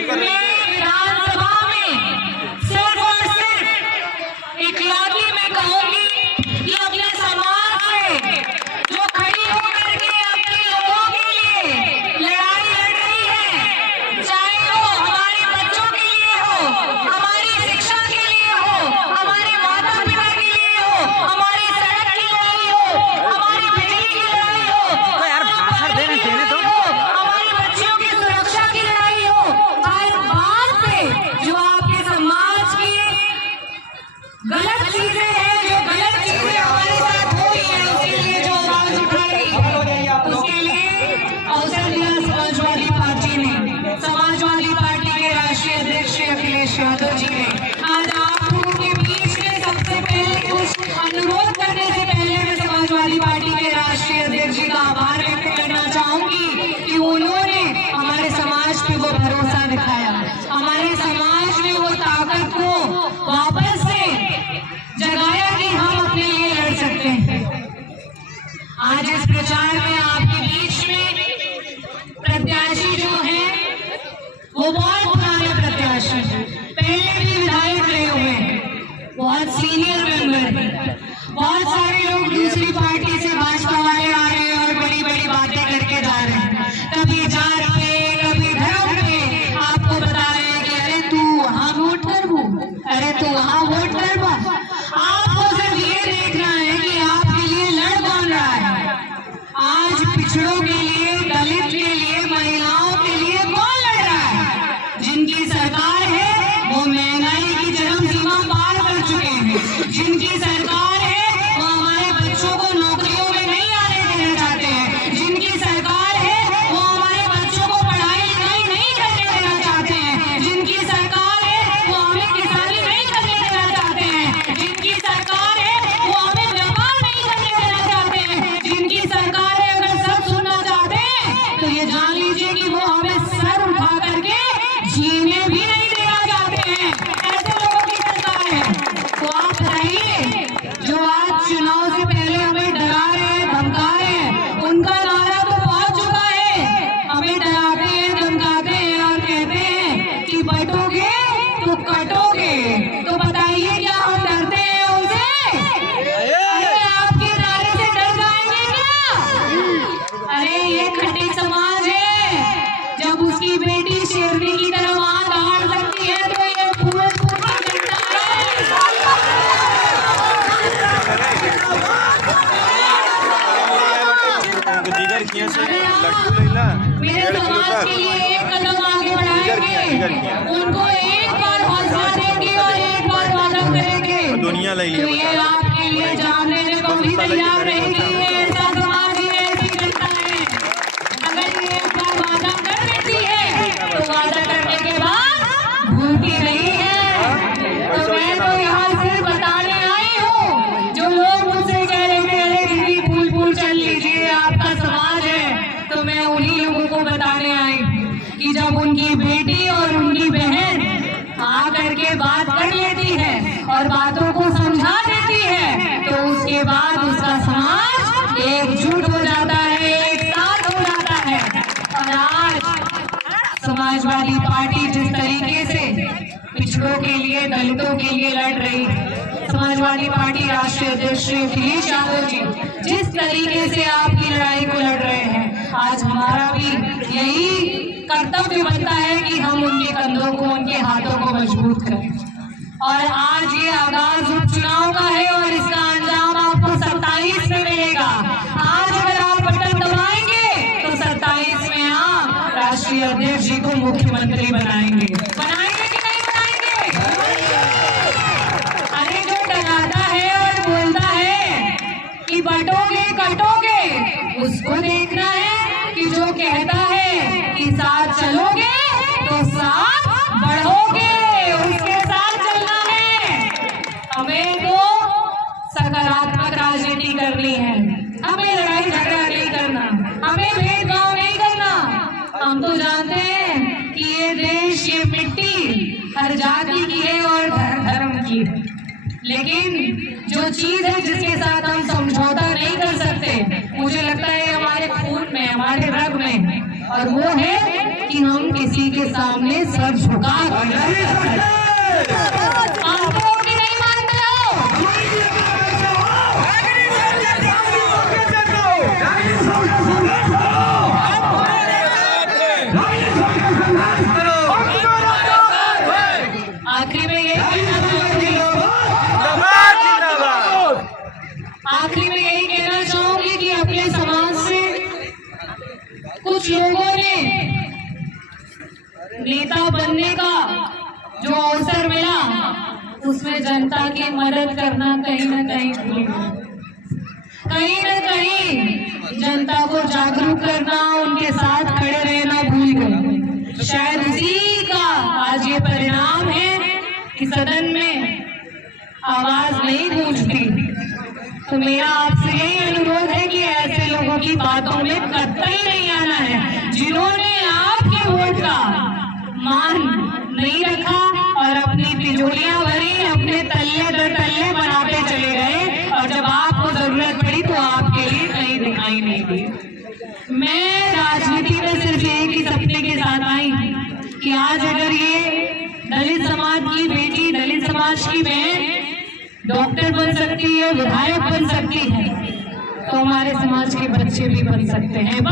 विधानसभा में सिर्फ और सिर्फ इकलौती मैं कहूंगी कि अपने समाज से जो खड़ी होकर के अपने लोगों के लिए लड़ाई लड़ रही है, चाहे वो हमारे बच्चों के लिए हो, हमारी शिक्षा के लिए हो, हमारे माता पिता के लिए हो, हमारी सड़क की लड़ाई हो, हमारी बिजली की लड़ाई हो, हमारे बच्चों की सुरक्षा की लड़ाई हो, हर बात पे जो आपके समाज की गलत चीजें हैं, जो गलत चीजें हमारे साथ हो रही हैं, उसके लिए जो आवाज उठाई, उसके लिए अवसर दिया समाजवादी पार्टी ने, समाजवादी पार्टी के राष्ट्रीय अध्यक्ष श्री अखिलेश यादव जी ने। आज आप लोगों के बीच में सबसे पहले कुछ अनुरोध करने से पहले मैं समाजवादी पार्टी के राष्ट्रीय अध्यक्ष जी का आभार व्यक्त करना चाहूंगी कि उन्होंने हमारे समाज पे वो भरोसा दिखाया, हमारे समाज में वो ताकत को वापस से जगाया कि हम अपने लिए लड़ सकते हैं। आज इस प्रचार में आपके बीच में प्रत्याशी जो है वो बहुत पुराने प्रत्याशी हैं, पहले भी विधायक रहे हुए हैं, बहुत सीनियर मेंबर हैं। बहुत सारे लोग दूसरी पार्टी से भाजपा वाले आ रहे हैं और बड़ी बड़ी बातें करके जा रहे हैं, कभी जात पे, कभी धर्म पे आपको बता रहे हैं कि अरे तू वहां वोट कर वो, अरे तू वहां वोट कर वो। आपको सिर्फ ये देखना है कि आपके लिए लड़ कौन रहा है। आज पिछड़ों के लिए, दलित के लिए, महिलाओं के लिए कौन लड़ रहा है? जिनकी सरकार है वो महंगाई की चरम सीमा पार कर चुके हैं, जिनकी सरकार है वो हमारे बच्चों को नौकरियों में नहीं आने देना चाहते हैं, जिनकी सरकार है वो हमारे बच्चों को पढ़ाई लिखाई नहीं करने देना चाहते हैं, जिनकी सरकार है वो हमें किसानी नहीं करने देना चाहते हैं, जिनकी सरकार है वो हमें व्यापार नहीं करने देना चाहते हैं, जिनकी सरकार है अगर सब सुनना चाहते हैं तो ये जान लीजिए कि वो हमें सर उठा करके जीने भी नहीं देना चाहते हैं। ऐसे लोगों की सरकार है। तो आप बताइए, जो आज चुनाव से पहले हमें डरा रहे हैं, धमका रहे हैं, उनका नारा तो पहुंच चुका है। हमें डराते हैं, धमकाते हैं और कहते हैं कि बटोगे तो कटोगे। तो बताइए, क्या हम डरते हैं उनसे? अरे आपके नारे से डर जाएंगे क्या? अरे ये खटी समाज है, जब उसकी बेटी शेरनी की तरह वहां दौड़ सकती है तो ये पूरे मेरे समाज के लिए एक कदम आगे बढ़ाएंगे, उनको एक बार हौसला देंगे और एक बार वादा करेंगे। दुनिया ले तो ये आपके लिए जान लेने को भी तैयार रहेगी। ऐसा समाज ही ऐसी जनता है, अगर ये एक बार वादा कर देती है तो वादा करने के बाद भूलती नहीं है। तो मैं तो यहाँ सिर्फ बताने आई हूँ, जो लोग मुझसे कह रहे थे अरे दीदी फूल फूल चल लीजिए, आपका समाज है, तो मैं उन्हीं लोगों को बताने आई कि जब उनकी बेटी और उनकी बहन आकर के बात कर लेती है और बातों को समझा देती है तो उसके बाद उसका समाज एकजुट हो जाता है, एक साथ हो जाता है। और आज समाजवादी पार्टी जिस तरीके से पिछड़ों के लिए, दलितों के लिए लड़ रही है, समाजवादी पार्टी राष्ट्रीय अध्यक्ष श्री अखिलेश यादव जी जिस तरीके से आपकी लड़ाई को लड़ रहे हैं, आज हमारा भी यही कर्तव्य बनता है कि हम उनके कंधों को, उनके हाथों को मजबूत करें। और आज ये आगाज उपचुनाव का है और इसका अंजाम आपको 27 में मिलेगा। आज अगर आप बटन दबाएंगे तो 27 में आप राष्ट्रीय अध्यक्ष जी को मुख्यमंत्री बनाएंगे कि नहीं बनाएंगे? अरे जो डराता है और बोलता है कि बटोगे कटोगे, उसको देखना है कि जो कहता है कि साथ चलोगे तो साथ बढ़ोगे, उसके साथ चलना है। हमें तो सकारात्मक राजनीति करनी है, हमें लड़ाई झगड़ा नहीं करना, हमें भेदभाव नहीं करना। हम तो जानते हैं कि ये देश, ये मिट्टी हर जाति की है और धर्म की, लेकिन जो चीज है जिसके साथ हम समझौता नहीं कर सकते, मुझे लगता है हमारे खून में, हमारे रग में, और वो है कि हम किसी के सामने सर झुका मानते हो कि नहीं मानते हो? आखिरी में यही कहना चाहूंगी कि अपने समाज से कुछ लोगों ने नेता बनने का जो अवसर मिला उसमें जनता की मदद करना कहीं न कहीं भूल गए। कहीं न कहीं जनता को जागरूक करना, उनके साथ खड़े रहना भूल गए। शायद उसी का आज ये परिणाम है कि सदन में आवाज नहीं गूंजती। तो मेरा आपसे यही अनुरोध है कि ऐसे लोगों की बातों में कतई नहीं आना है, जिन्होंने आपके वोट का मान नहीं रखा और अपनी तिजोरियां भरी, अपने तल्ले दर तल्ले बनाते चले गए और जब आपको जरूरत पड़ी तो आपके लिए कहीं दिखाई नहीं दी। मैं राजनीति में सिर्फ एक ही सपने के साथ आई कि आज अगर ये दलित समाज की बेटी, दलित समाज की बहन डॉक्टर बन सकती है, विधायक बन सकती है, तो हमारे समाज के बच्चे भी बन सकते हैं।